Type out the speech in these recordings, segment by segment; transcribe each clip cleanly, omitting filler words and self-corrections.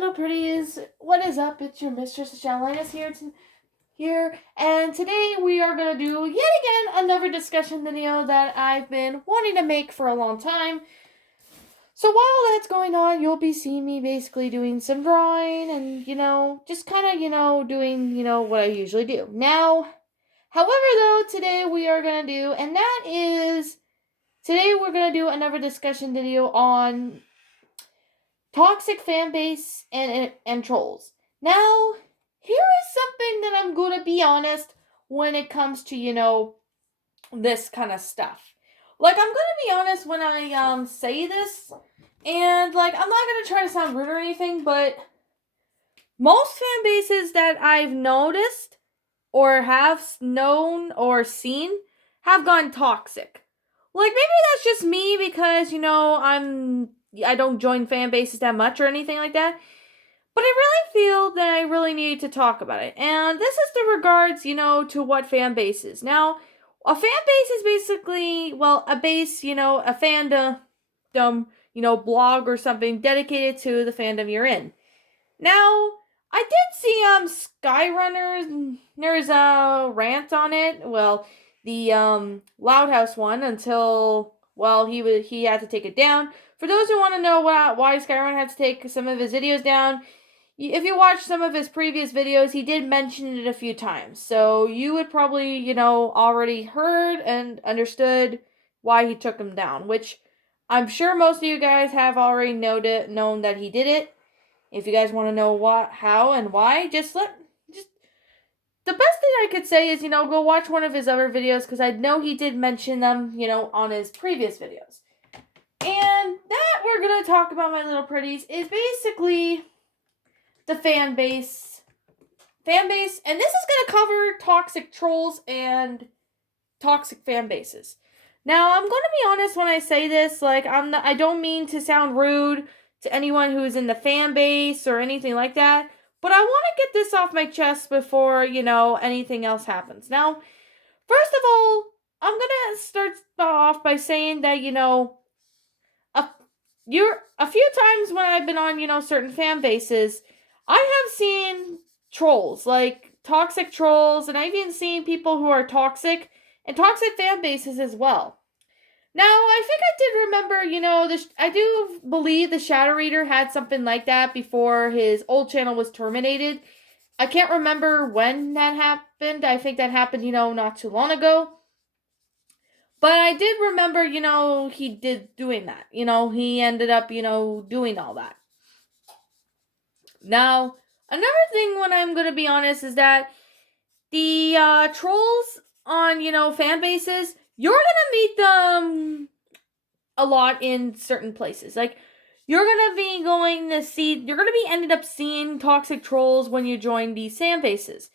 little pretties. What is up? It's your mistress, Linus here, and today we are gonna do yet again another discussion video that I've been wanting to make for a long time. So while that's going on, you'll be seeing me basically doing some drawing and just kind of doing what I usually do. Now, however, though, today we are gonna do, and that is today we're gonna do another discussion video on toxic fan base and trolls. Now, here is something that I'm going to be honest when it comes to, this kind of stuff. Like, I'm going to be honest when I say this, and, like, I'm not going to try to sound rude or anything, but most fan bases that I've noticed or have known or seen have gone toxic. Like, maybe that's just me because, I don't join fan bases that much or anything like that. But I really feel that I really need to talk about it. And this is the regards, to what fan base is. Now, a fan base is basically, a base, a fandom, blog or something dedicated to the fandom you're in. Now, I did see Skyrunner's rant on it. Well, the Loud House one until he had to take it down. For those who want to know why Skyrunner had to take some of his videos down, if you watch some of his previous videos, he did mention it a few times. So you would probably, already heard and understood why he took them down, which I'm sure most of you guys have already known that he did it. If you guys want to know what, how, and why, the best thing I could say is, go watch one of his other videos, because I know he did mention them, on his previous videos. And that we're going to talk about, my little pretties, is basically the fan base. And this is going to cover toxic trolls and toxic fan bases. Now, I'm going to be honest when I say this, I don't mean to sound rude to anyone who is in the fan base or anything like that, but I want to get this off my chest before, anything else happens. Now, first of all, I'm going to start off by saying that, a few times when I've been on, certain fan bases, I have seen trolls, like toxic trolls, and I've even seen people who are toxic and toxic fan bases as well. Now, I think I did remember, I do believe the Shadow Reader had something like that before his old channel was terminated. I can't remember when that happened. I think that happened, not too long ago. But I did remember, he did doing that. He ended up, doing all that. Now, another thing when I'm going to be honest is that the trolls on, fan bases, you're going to meet them a lot in certain places. Like, you're going to be ended up seeing toxic trolls when you join these fan bases.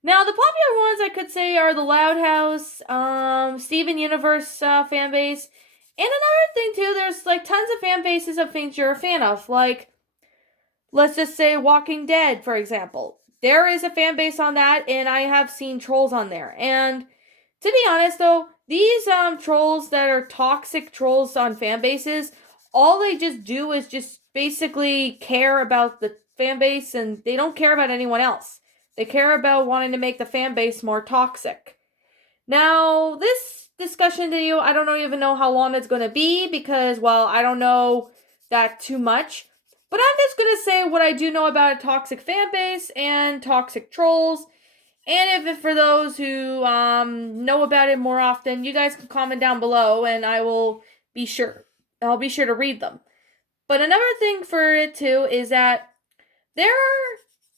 Now, the popular ones I could say are the Loud House, Steven Universe fan base. And another thing, too, there's, tons of fan bases of things you're a fan of. Like, let's just say Walking Dead, for example. There is a fan base on that, and I have seen trolls on there. And to be honest, though, these trolls that are toxic trolls on fan bases, all they just do is just basically care about the fan base, and they don't care about anyone else. They care about wanting to make the fan base more toxic. Now, this discussion video, I don't even know how long it's going to be because, I don't know that too much. But I'm just going to say what I do know about a toxic fan base and toxic trolls. And if for those who know about it more often, you guys can comment down below and I'll be sure to read them. But another thing for it too is that there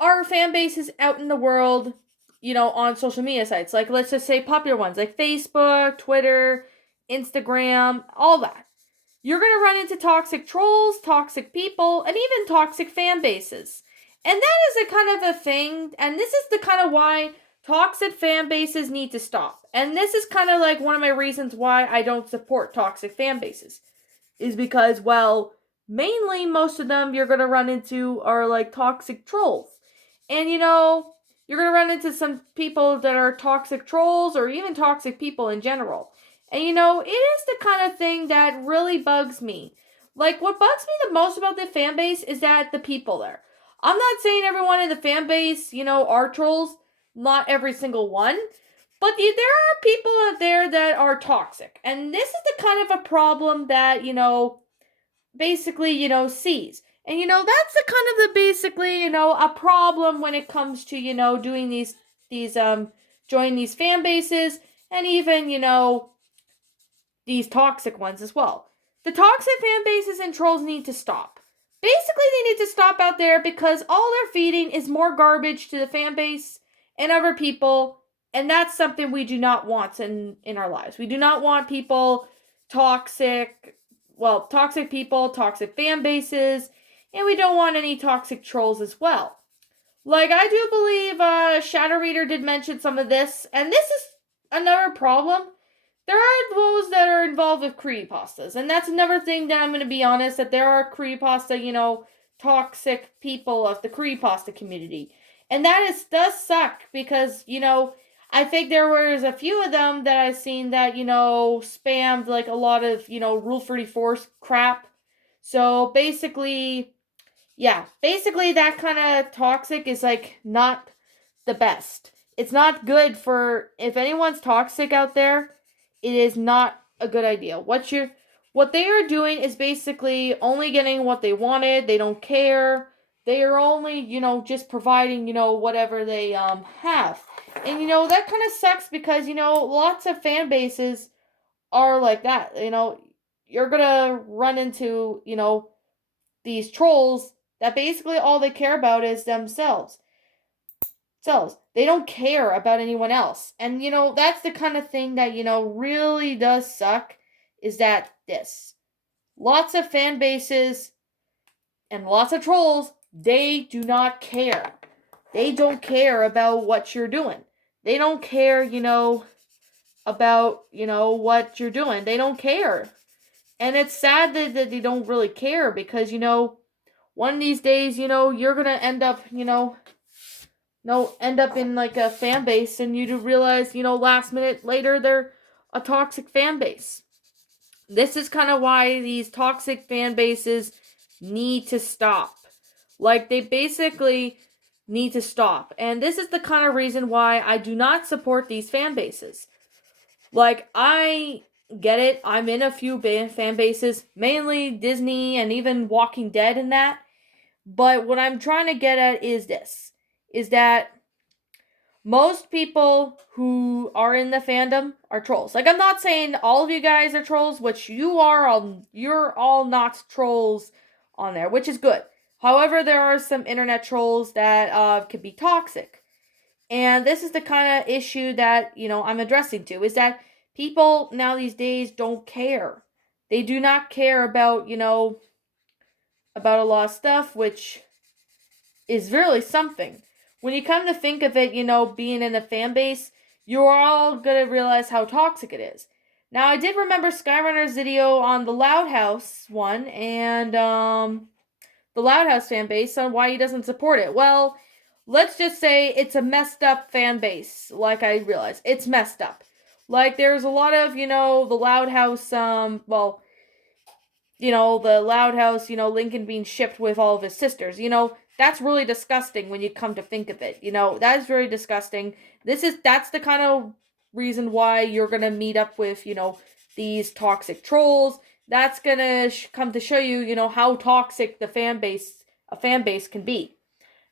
are fan bases out in the world, on social media sites. Like, let's just say popular ones like Facebook, Twitter, Instagram, all that. You're going to run into toxic trolls, toxic people, and even toxic fan bases. And that is a kind of a thing, and this is the kind of why toxic fan bases need to stop. And this is kind of like one of my reasons why I don't support toxic fan bases. Is because, mainly most of them you're going to run into are like toxic trolls. And you're going to run into some people that are toxic trolls or even toxic people in general. And it is the kind of thing that really bugs me. Like, what bugs me the most about the fan base is that the people there. I'm not saying everyone in the fan base, are trolls. Not every single one. But there are people out there that are toxic. And this is the kind of a problem that, basically, sees. And, that's the kind of the basically, a problem when it comes to, doing joining these fan bases and even, these toxic ones as well. The toxic fan bases and trolls need to stop. Basically, they need to stop out there because all they're feeding is more garbage to the fan base and other people, and that's something we do not want in our lives. We do not want people toxic people, toxic fan bases, and we don't want any toxic trolls as well. Like, I do believe Shadow Reader did mention some of this, and this is another problem. There are those that are involved with creepypastas, and that's another thing that I'm going to be honest, that there are creepypasta, toxic people of the creepypasta community. And does suck because, I think there was a few of them that I've seen that, spammed like a lot of, Rule 34 crap. So basically, yeah, basically that kind of toxic is like not the best. It's not good for, if anyone's toxic out there, it is not a good idea. What they are doing is basically only getting what they wanted. They don't care. They are only, just providing, whatever they have. And that kind of sucks because, lots of fan bases are like that. You're going to run into, these trolls that basically all they care about is themselves. They don't care about anyone else. And that's the kind of thing that really does suck, is that this. Lots of fan bases and lots of trolls, they do not care. They don't care about what you're doing. They don't care, about, what you're doing. They don't care. And it's sad that they don't really care because, one of these days, you're going to end up, end up in like a fan base and you realize, last minute later they're a toxic fan base. This is kind of why these toxic fan bases need to stop. Like, they basically need to stop. And this is the kind of reason why I do not support these fan bases. Like, I get it. I'm in a few fan bases, mainly Disney and even Walking Dead and that. But what I'm trying to get at is this. Is that most people who are in the fandom are trolls. Like, I'm not saying all of you guys are trolls, which you are. You're all not trolls on there, which is good. However, there are some internet trolls that could be toxic. And this is the kind of issue that, I'm addressing to, is that people now these days don't care. They do not care about, about a lot of stuff, which is really something. When you come to think of it, being in a fan base, you're all going to realize how toxic it is. Now, I did remember Skyrunner's video on the Loud House one, and the Loud House fan base on why he doesn't support it. Well, let's just say it's a messed up fan base, like I realized. It's messed up. Like, there's a lot of, the Loud House, the Loud House, Lincoln being shipped with all of his sisters. That's really disgusting when you come to think of it. That is very disgusting. That's the kind of reason why you're going to meet up with, these toxic trolls. That's going to come to show you, how toxic a fan base can be.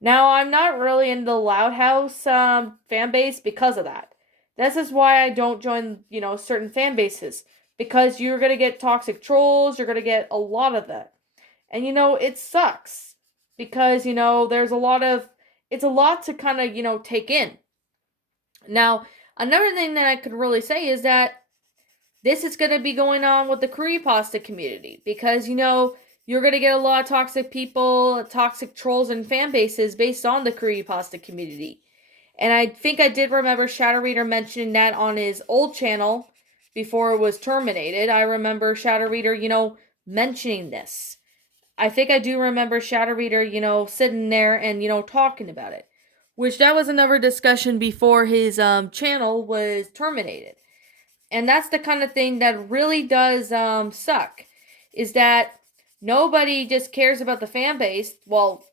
Now, I'm not really in the Loud House fan base because of that. This is why I don't join, certain fan bases. Because you're going to get toxic trolls, you're going to get a lot of that. And, it sucks. Because, there's it's a lot to kind of, take in. Now, another thing that I could really say is that this is going to be going on with the creepypasta community. Because, you're going to get a lot of toxic people, toxic trolls, and fan bases based on the creepypasta community. And I think I did remember Shadow Reader mentioning that on his old channel before it was terminated. I remember Shadow Reader, mentioning this. I think I do remember Shadow Reader, sitting there and, talking about it. Which that was another discussion before his channel was terminated. And that's the kind of thing that really does suck. Is that nobody just cares about the fan base. Well,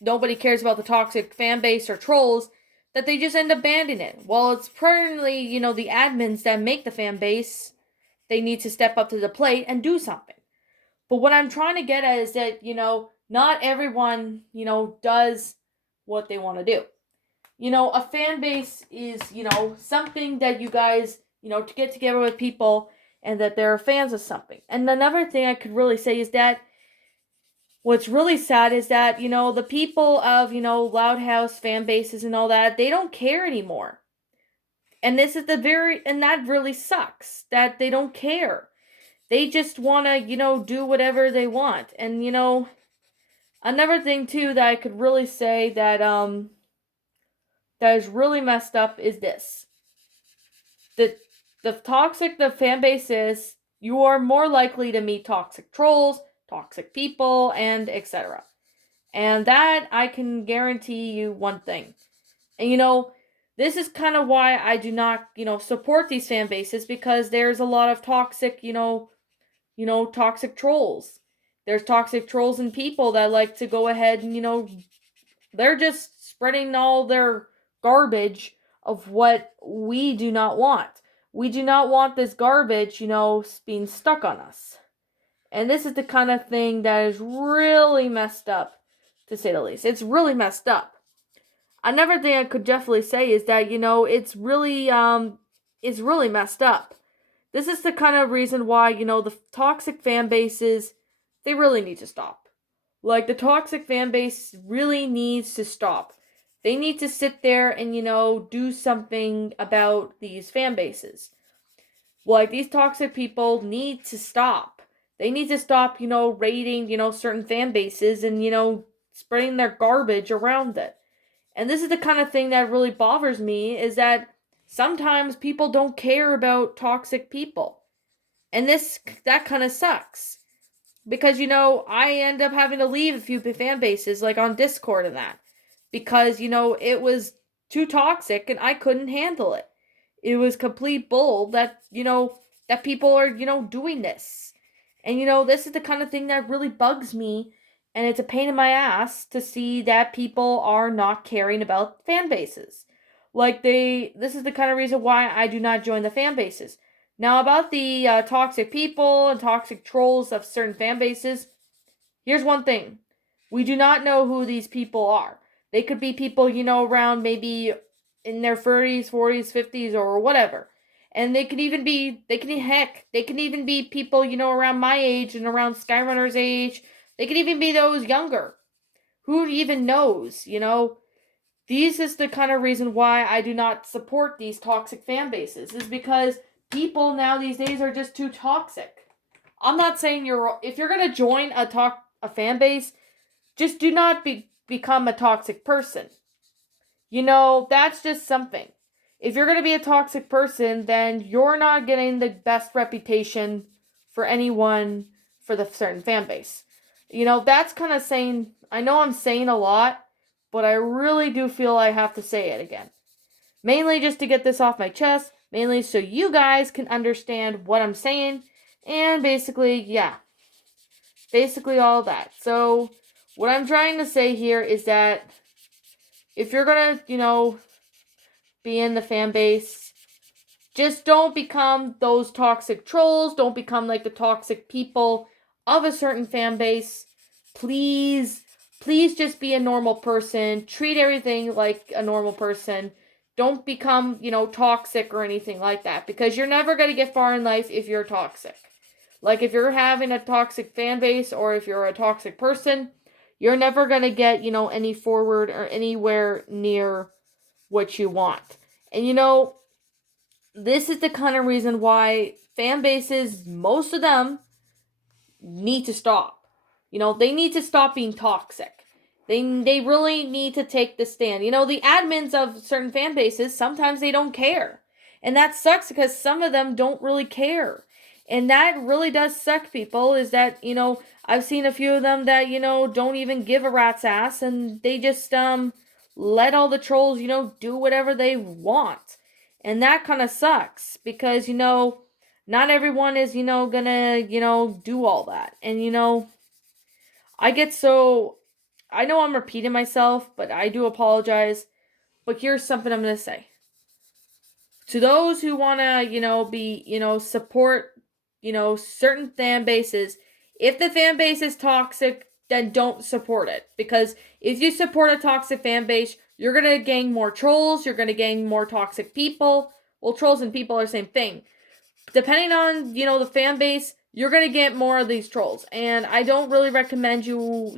nobody cares about the toxic fan base or trolls, that they just end up banning it. Well, it's primarily, the admins that make the fan base, they need to step up to the plate and do something. But what I'm trying to get at is that, not everyone, does what they want to do. A fan base is, something that you guys, to get together with people and that they're fans of something. And another thing I could really say is that what's really sad is that, the people of, Loud House fan bases and all that, they don't care anymore. And and that really sucks that they don't care. They just want to, do whatever they want. And, another thing too that I could really say that is really messed up is this. The toxic the fan base is, you are more likely to meet toxic trolls, toxic people, and etc. And that I can guarantee you one thing. And this is kind of why I do not, support these fan bases, because there's a lot of toxic, toxic trolls. There's toxic trolls and people that like to go ahead and, they're just spreading all their garbage of what we do not want. We do not want this garbage, being stuck on us. And this is the kind of thing that is really messed up, to say the least. It's really messed up. Another thing I could definitely say is that, it's really messed up. This is the kind of reason why, the toxic fan bases, they really need to stop. Like, the toxic fan base really needs to stop. They need to sit there and, do something about these fan bases. Like, these toxic people need to stop. They need to stop, raiding, certain fan bases and, spreading their garbage around it. And this is the kind of thing that really bothers me, is that sometimes people don't care about toxic people. And that kind of sucks. Because, I end up having to leave a few fan bases, like on Discord and that. Because, it was too toxic and I couldn't handle it. It was complete bull that, that people are, doing this. And, this is the kind of thing that really bugs me. And it's a pain in my ass to see that people are not caring about fan bases. This is the kind of reason why I do not join the fan bases. Now, about the toxic people and toxic trolls of certain fan bases, here's one thing. We do not know who these people are. They could be people, around maybe in their 30s, 40s, 50s, or whatever. And they can even be people, around my age and around Skyrunner's age. They could even be those younger. Who even knows, This is the kind of reason why I do not support these toxic fan bases, is because people now these days are just too toxic. I'm not saying if you're going to join a fan base, just do not become a toxic person. That's just something. If you're going to be a toxic person, then you're not getting the best reputation for anyone for the certain fan base. That's kind of saying, I know I'm saying a lot, but I really do feel I have to say it again. Mainly just to get this off my chest, mainly so you guys can understand what I'm saying, and basically all that. So, what I'm trying to say here is that if you're gonna, be in the fan base, just don't become those toxic trolls, don't become like the toxic people of a certain fan base. Please just be a normal person. Treat everything like a normal person. Don't become, toxic or anything like that, because you're never going to get far in life if you're toxic. Like, if you're having a toxic fan base or if you're a toxic person, you're never going to get, any forward or anywhere near what you want. And, this is the kind of reason why fan bases, most of them, need to stop. They need to stop being toxic. They really need to take the stand. The admins of certain fan bases, sometimes they don't care. And that sucks because some of them don't really care. And that really does suck, people, is that, I've seen a few of them that, don't even give a rat's ass, and they just, let all the trolls, do whatever they want. And that kind of sucks because, not everyone is, gonna, do all that. And, I get so I know I'm repeating myself, but I do apologize. But here's something I'm going to say. To those who want to, support, certain fan bases, if the fan base is toxic, then don't support it. Because if you support a toxic fan base, you're going to gain more trolls, you're going to gain more toxic people. Well, trolls and people are the same thing. Depending on, the fan base, you're going to get more of these trolls. And I don't really recommend you,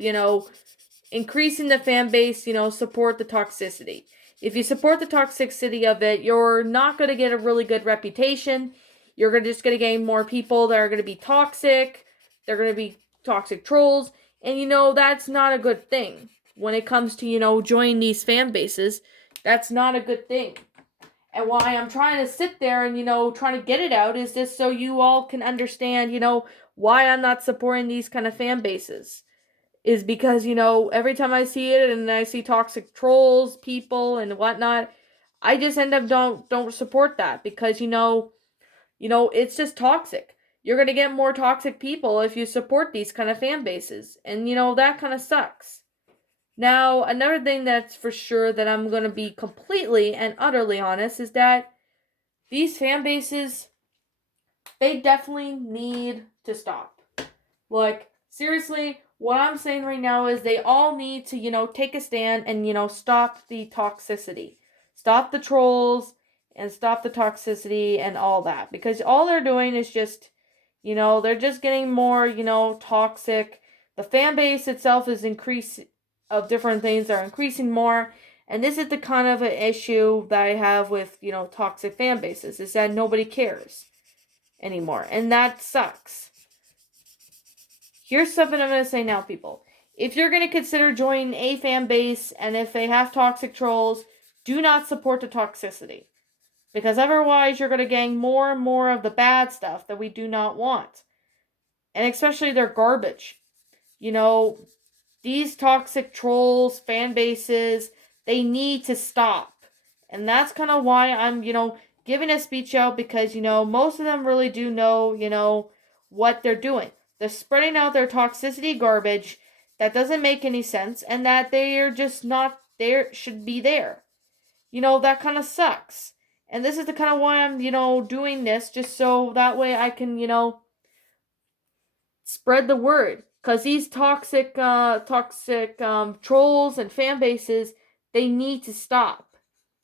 increasing the fan base, support the toxicity. If you support the toxicity of it, you're not going to get a really good reputation. You're just going to gain more people that are going to be toxic. They're going to be toxic trolls. And, that's not a good thing. When it comes to, joining these fan bases, that's not a good thing. And why I'm trying to sit there and, trying to get it out is just so you all can understand, why I'm not supporting these kind of fan bases. Is because, every time I see it and I see toxic trolls, people, and whatnot, I just end up don't support that because, it's just toxic. You're going to get more toxic people if you support these kind of fan bases. And, that kind of sucks. Now, another thing that's for sure that I'm going to be completely and utterly honest is that these fan bases, they definitely need to stop. Like, seriously, what I'm saying right now is they all need to, take a stand and, stop the toxicity. Stop the trolls and stop the toxicity and all that. Because all they're doing is just, they're just getting more, toxic. The fan base itself is increasing, of different things are increasing more. And this is the kind of an issue that I have with, toxic fan bases, is that nobody cares anymore. And that sucks. Here's something I'm going to say now, people. If you're going to consider joining a fan base and if they have toxic trolls, do not support the toxicity. Because otherwise, you're going to gain more and more of the bad stuff that we do not want. And especially their garbage. These toxic trolls, fan bases, they need to stop. And that's kind of why I'm, giving a speech out because, most of them really do know, what they're doing. They're spreading out their toxicity garbage that doesn't make any sense and that they are just not there, should be there. That kind of sucks. And this is the kind of why I'm, doing this, just so that way I can, spread the word. Because these toxic trolls and fan bases, they need to stop.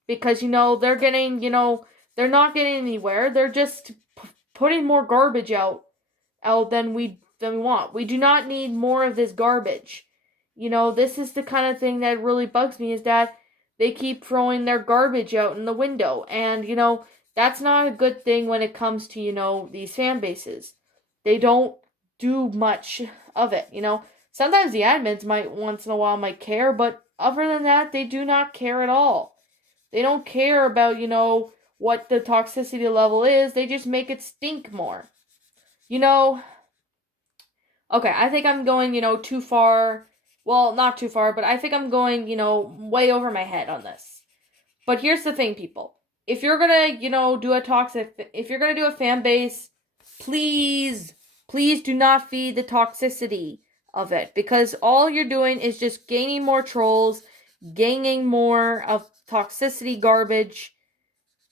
Because, they're getting, they're not getting anywhere. They're just putting more garbage out than we want. We do not need more of this garbage. This is the kind of thing that really bugs me is that they keep throwing their garbage out in the window. And, that's not a good thing when it comes to, these fan bases. They don't do much of it, Sometimes the admins might once in a while might care, but other than that, they do not care at all. They don't care about, what the toxicity level is. They just make it stink more. Okay, I think I'm going, too far. Well, not too far, but I think I'm going, way over my head on this. But here's the thing, people. If you're gonna, if you're gonna do a fan base, please do not feed the toxicity of it. Because all you're doing is just gaining more trolls, gaining more of toxicity garbage,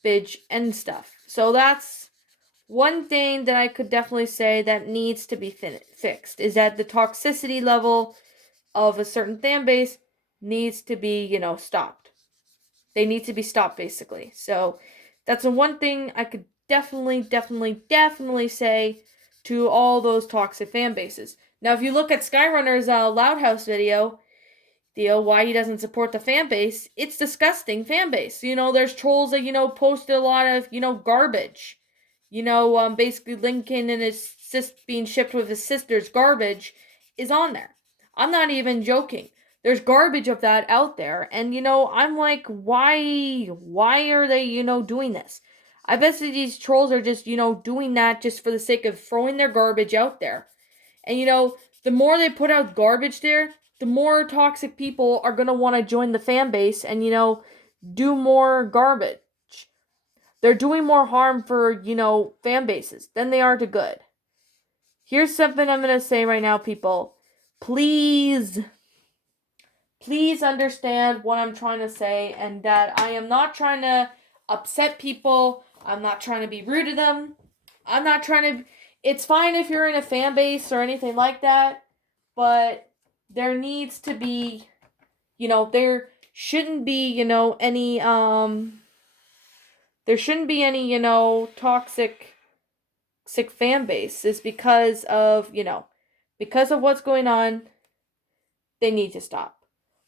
bitch, and stuff. So that's one thing that I could definitely say that needs to be fixed is that the toxicity level of a certain fan base needs to be, stopped. They need to be stopped, basically. So that's the one thing I could definitely say to all those toxic fan bases. Now, if you look at Skyrunner's Loud House video, why he doesn't support the fan base, it's disgusting fan base. There's trolls that, posted a lot of, garbage. Basically Lincoln and his being shipped with his sister's garbage is on there. I'm not even joking. There's garbage of that out there. And, I'm like, why are they, doing this? I bet these trolls are just, doing that just for the sake of throwing their garbage out there. And, the more they put out garbage there, the more toxic people are going to want to join the fan base and, do more garbage. They're doing more harm for, fan bases than they are to good. Here's something I'm going to say right now, people. Please please understand what I'm trying to say, and that I am not trying to upset people. I'm not trying to be rude to them. I'm not trying to. It's fine if you're in a fan base or anything like that, but there needs to be, there shouldn't be, there shouldn't be any, toxic sick fan base. Is because of what's going on. They need to stop.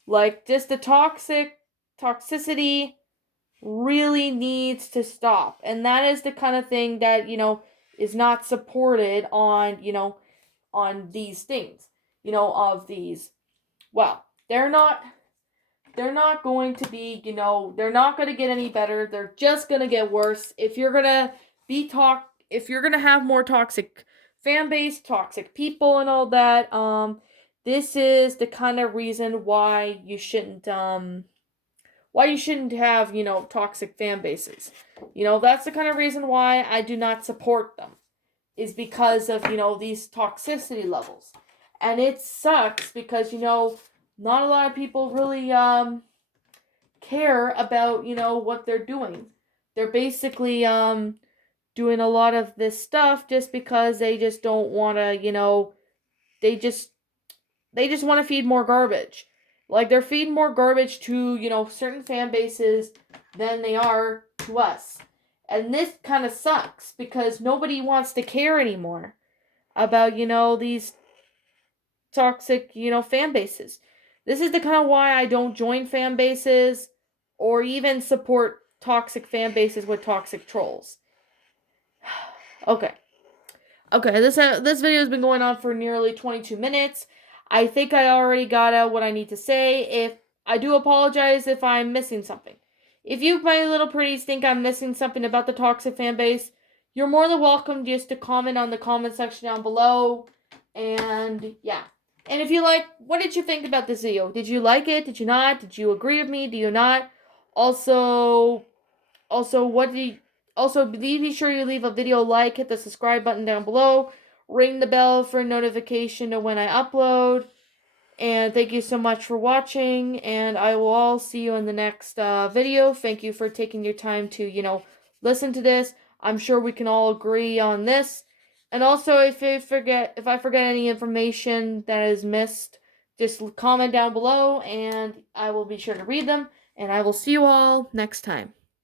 Like, just the toxicity really needs to stop. And that is the kind of thing that, is not supported on these things, of these. Well, they're not going to be, they're not going to get any better. They're just going to get worse. If you're going to if you're going to have more toxic fan base, toxic people and all that, this is the kind of reason why you shouldn't have, toxic fan bases. That's the kind of reason why I do not support them, is because of, these toxicity levels. And it sucks because, not a lot of people really care about, what they're doing. They're basically doing a lot of this stuff just because they just don't want to, they just want to feed more garbage. Like, they're feeding more garbage to, certain fan bases than they are to us. And this kind of sucks because nobody wants to care anymore about, these toxic, fan bases. This is the kind of why I don't join fan bases or even support toxic fan bases with toxic trolls. Okay. Okay, this video has been going on for nearly 22 minutes. I think I already got out what I need to say. If I do apologize if I'm missing something. If you, my little pretties, think I'm missing something about the toxic fan base, you're more than welcome just to comment on the comment section down below. And yeah. And if you what did you think about this video? Did you like it? Did you not? Did you agree with me? Do you not? Also, be sure you leave a video like, hit the subscribe button down below, ring the bell for notification of when I upload. And thank you so much for watching, and I will all see you in the next video. Thank you for taking your time to, listen to this. I'm sure we can all agree on this. And also, if I forget any information that is missed, just comment down below, and I will be sure to read them. And I will see you all next time.